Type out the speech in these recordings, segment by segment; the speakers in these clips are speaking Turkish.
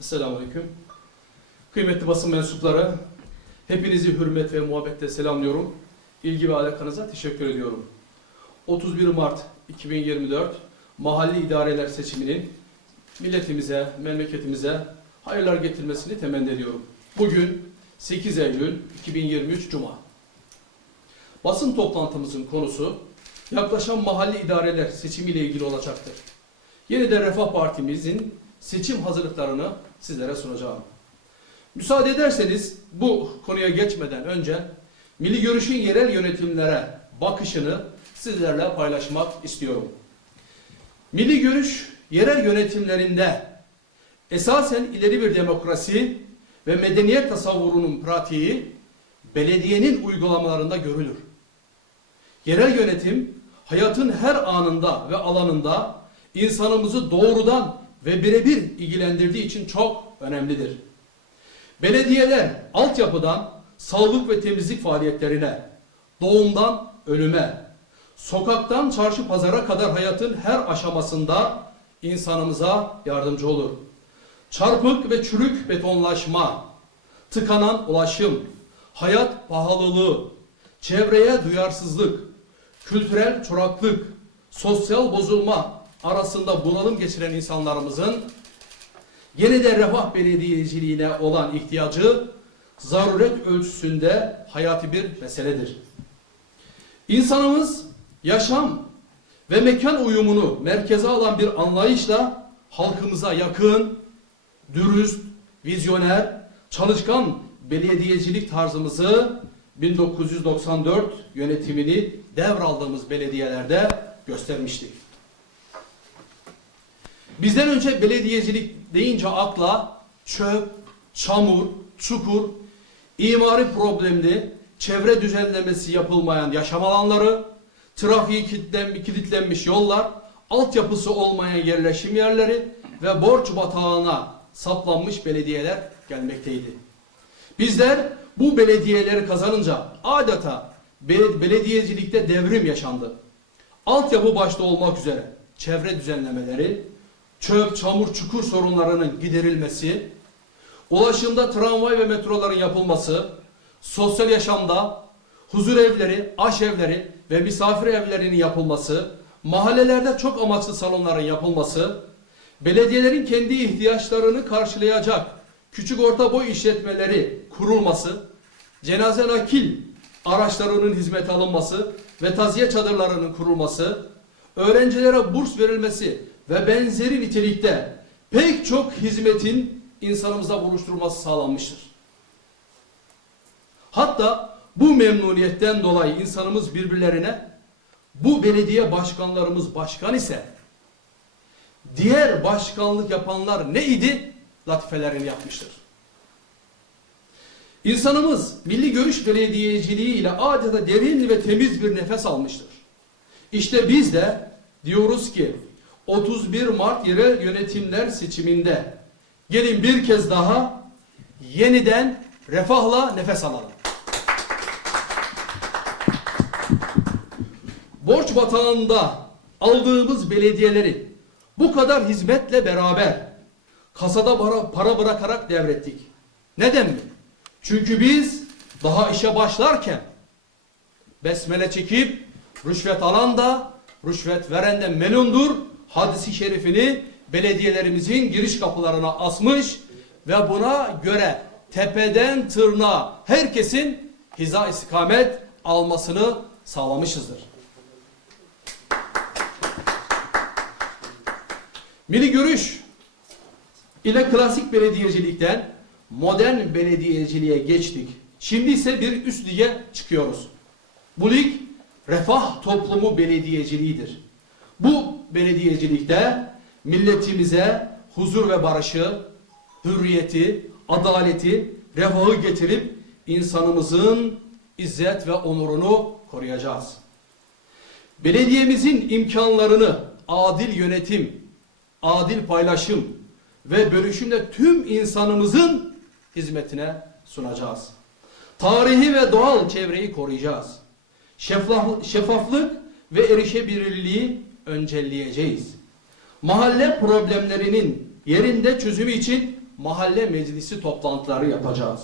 Selamünaleyküm. Kıymetli basın mensupları, hepinizi hürmet ve muhabbetle selamlıyorum. İlgi ve alakanıza teşekkür ediyorum. 31 Mart 2024 mahalli idareler seçiminin milletimize, memleketimize hayırlar getirmesini temenni ediyorum. Bugün 8 Eylül 2023 Cuma. Basın toplantımızın konusu yaklaşan mahalli idareler seçimiyle ilgili olacaktır. Yeniden Refah Partimizin seçim hazırlıklarını sizlere sunacağım. Müsaade ederseniz bu konuya geçmeden önce Milli Görüş'ün yerel yönetimlere bakışını sizlerle paylaşmak istiyorum. Milli Görüş yerel yönetimlerinde esasen ileri bir demokrasi ve medeniyet tasavvurunun pratiği belediyenin uygulamalarında görülür. Yerel yönetim hayatın her anında ve alanında insanımızı doğrudan ve birebir ilgilendirdiği için çok önemlidir. Belediyeler altyapıdan sağlık ve temizlik faaliyetlerine, doğumdan ölüme, sokaktan çarşı pazara kadar hayatın her aşamasında insanımıza yardımcı olur. Çarpık ve çürük betonlaşma, tıkanan ulaşım, hayat pahalılığı, çevreye duyarsızlık, kültürel çoraklık, sosyal bozulma arasında bunalım geçiren insanlarımızın yeniden refah belediyeciliğine olan ihtiyacı zaruret ölçüsünde hayati bir meseledir. İnsanımız yaşam ve mekan uyumunu merkeze alan bir anlayışla halkımıza yakın, dürüst, vizyoner, çalışkan belediyecilik tarzımızı 1994 yönetimini devraldığımız belediyelerde göstermiştik. Bizden önce belediyecilik deyince akla çöp, çamur, çukur, imari problemli, çevre düzenlemesi yapılmayan yaşam alanları, trafiği kilitlen- kilitlenmiş yollar, altyapısı olmayan yerleşim yerleri ve borç batağına saplanmış belediyeler gelmekteydi. Bizler bu belediyeleri kazanınca adeta be- belediyecilikte devrim yaşandı. Altyapı başta olmak üzere çevre düzenlemeleri, çöp, çamur, çukur sorunlarının giderilmesi, ulaşımda tramvay ve metroların yapılması, sosyal yaşamda huzur evleri, aş evleri ve misafir evlerinin yapılması, mahallelerde çok amaçlı salonların yapılması, belediyelerin kendi ihtiyaçlarını karşılayacak küçük orta boy işletmeleri kurulması, cenaze nakil araçlarının hizmete alınması ve taziye çadırlarının kurulması, öğrencilere burs verilmesi ve benzeri nitelikte pek çok hizmetin insanımıza buluşturulması sağlanmıştır. Hatta bu memnuniyetten dolayı insanımız birbirlerine bu belediye başkanlarımız başkan ise diğer başkanlık yapanlar neydi? Latifelerini yapmıştır. İnsanımız milli görüş belediyeciliği ile adeta derin ve temiz bir nefes almıştır. İşte biz de diyoruz ki 31 Mart yerel yönetimler seçiminde gelin bir kez daha yeniden refahla nefes alalım. Borç batağında aldığımız belediyeleri bu kadar hizmetle beraber kasada para, para bırakarak devrettik. Neden mi? Çünkü biz daha işe başlarken besmele çekip rüşvet alan da rüşvet veren de melundur hadisi şerifini belediyelerimizin giriş kapılarına asmış ve buna göre tepeden tırnağa herkesin hiza istikamet almasını sağlamışızdır. Milli görüş ile klasik belediyecilikten modern belediyeciliğe geçtik. Şimdi ise bir üst lige çıkıyoruz. Bu lig refah toplumu belediyeciliğidir. Bu belediyecilikte milletimize huzur ve barışı, hürriyeti, adaleti, refahı getirip insanımızın izzet ve onurunu koruyacağız. Belediyemizin imkanlarını adil yönetim, adil paylaşım ve bölüşümle tüm insanımızın hizmetine sunacağız. Tarihi ve doğal çevreyi koruyacağız. Şeffaf- Şeffaflık ve erişebilirliği öncelleyeceğiz. Mahalle problemlerinin yerinde çözümü için mahalle meclisi toplantıları yapacağız.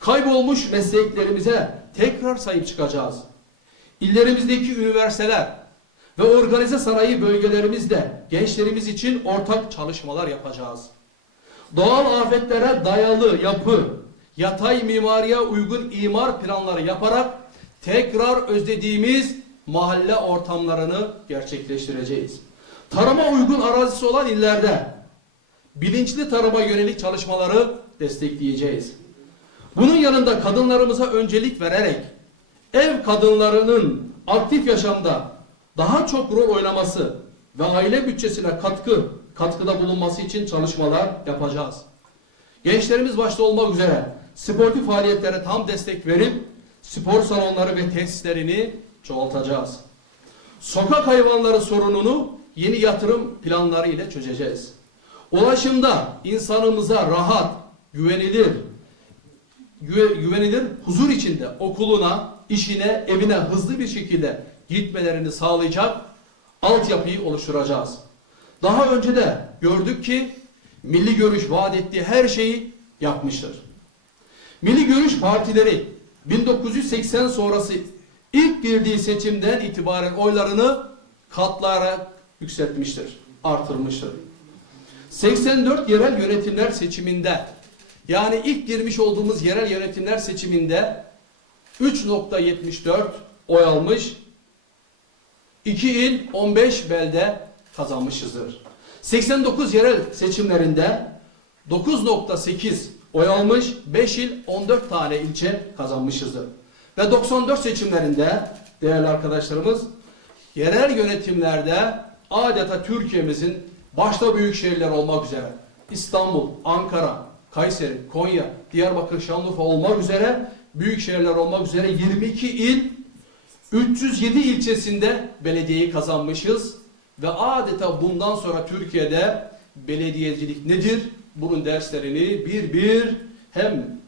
Kaybolmuş mesleklerimize tekrar sahip çıkacağız. İllerimizdeki üniversiteler ve organize sanayi bölgelerimizde gençlerimiz için ortak çalışmalar yapacağız. Doğal afetlere dayalı yapı, yatay mimariye uygun imar planları yaparak tekrar özlediğimiz mahalle ortamlarını gerçekleştireceğiz. Tarıma uygun arazisi olan illerde bilinçli tarıma yönelik çalışmaları destekleyeceğiz. Bunun yanında kadınlarımıza öncelik vererek ev kadınlarının aktif yaşamda daha çok rol oynaması ve aile bütçesine katkı katkıda bulunması için çalışmalar yapacağız. Gençlerimiz başta olmak üzere sportif faaliyetlere tam destek verip spor salonları ve tesislerini çoğaltacağız. Sokak hayvanları sorununu yeni yatırım planları ile çözeceğiz. Ulaşımda insanımıza rahat, güvenilir, güve- güvenilir huzur içinde okuluna, işine, evine hızlı bir şekilde gitmelerini sağlayacak altyapıyı oluşturacağız. Daha önce de gördük ki milli görüş vaat ettiği her şeyi yapmıştır. Milli görüş partileri 1980 sonrası ilk girdiği seçimden itibaren oylarını katlayarak yükseltmiştir, artırmıştır. 84 yerel yönetimler seçiminde yani ilk girmiş olduğumuz yerel yönetimler seçiminde 3.74 oy almış. 2 il 15 belde kazanmışızdır. 89 yerel seçimlerinde 9.8 oy almış, 5 il 14 tane ilçe kazanmışızdır. Ve 94 seçimlerinde değerli arkadaşlarımız yerel yönetimlerde adeta Türkiye'mizin başta büyük şehirler olmak üzere İstanbul, Ankara, Kayseri, Konya, Diyarbakır, Şanlıurfa olmak üzere büyük şehirler olmak üzere 22 il 307 ilçesinde belediyeyi kazanmışız ve adeta bundan sonra Türkiye'de belediyecilik nedir? Bunun derslerini bir bir hem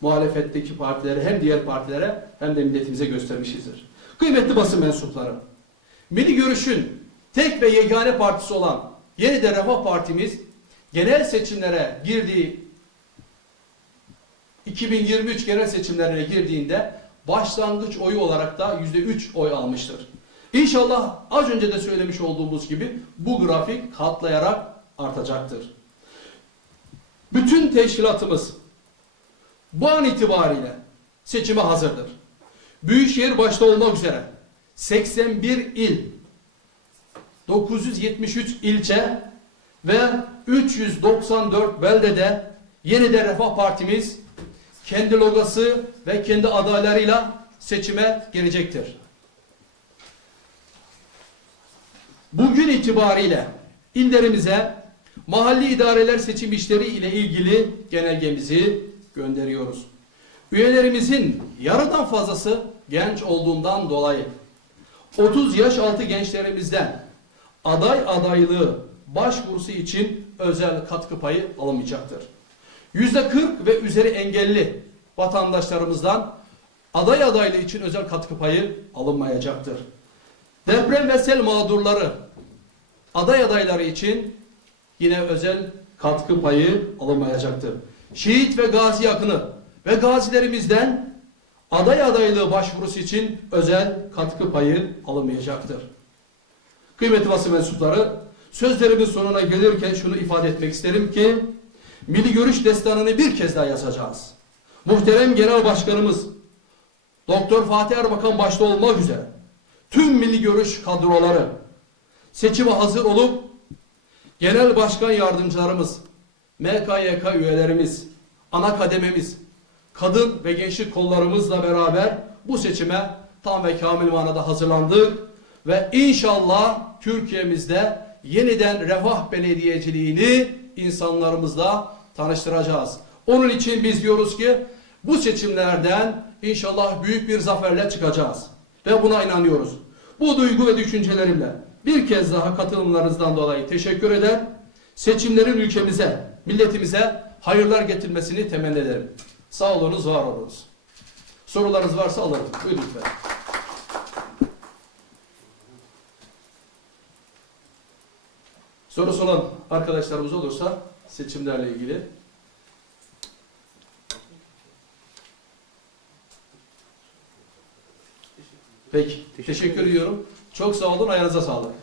muhalefetteki partilere hem diğer partilere hem de milletimize göstermişizdir. Kıymetli basın mensupları, Milli Görüş'ün tek ve yegane partisi olan Yeniden Refah Partimiz genel seçimlere girdiği 2023 genel seçimlerine girdiğinde başlangıç oyu olarak da %3 oy almıştır. İnşallah az önce de söylemiş olduğumuz gibi bu grafik katlayarak artacaktır. Bütün teşkilatımız bu an itibariyle seçime hazırdır. Büyükşehir başta olmak üzere 81 il, 973 ilçe ve 394 beldede yeniden Refah Partimiz kendi logosu ve kendi adaylarıyla seçime girecektir. Bugün itibariyle illerimize mahalli idareler seçim işleri ile ilgili genelgemizi gönderiyoruz. Üyelerimizin yarıdan fazlası genç olduğundan dolayı 30 yaş altı gençlerimizden aday adaylığı başvurusu için özel katkı payı alınmayacaktır. Yüzde 40 ve üzeri engelli vatandaşlarımızdan aday adaylığı için özel katkı payı alınmayacaktır. Deprem ve sel mağdurları aday adayları için yine özel katkı payı alınmayacaktır. Şehit ve gazi yakını ve gazilerimizden aday adaylığı başvurusu için özel katkı payı alınmayacaktır. Kıymetli basın mensupları, sözlerimin sonuna gelirken şunu ifade etmek isterim ki, Milli Görüş destanını bir kez daha yazacağız. Muhterem Genel Başkanımız, Doktor Fatih Erbakan başta olmak üzere, tüm Milli Görüş kadroları, seçime hazır olup, Genel Başkan Yardımcılarımız, MKYK üyelerimiz, ana kadememiz, kadın ve gençlik kollarımızla beraber bu seçime tam ve kamil manada hazırlandık ve inşallah Türkiye'mizde yeniden refah belediyeciliğini insanlarımızla tanıştıracağız. Onun için biz diyoruz ki bu seçimlerden inşallah büyük bir zaferle çıkacağız ve buna inanıyoruz. Bu duygu ve düşüncelerimle bir kez daha katılımlarınızdan dolayı teşekkür eder. Seçimlerin ülkemize, milletimize hayırlar getirmesini temenni ederim. Sağ olunuz, var olunuz. Sorularınız varsa alalım. Buyurun lütfen. Sorusu olan arkadaşlarımız olursa seçimlerle ilgili. Peki. Teşekkür, Teşekkür ediyorum. Çok sağ olun. Ayağınıza sağlık.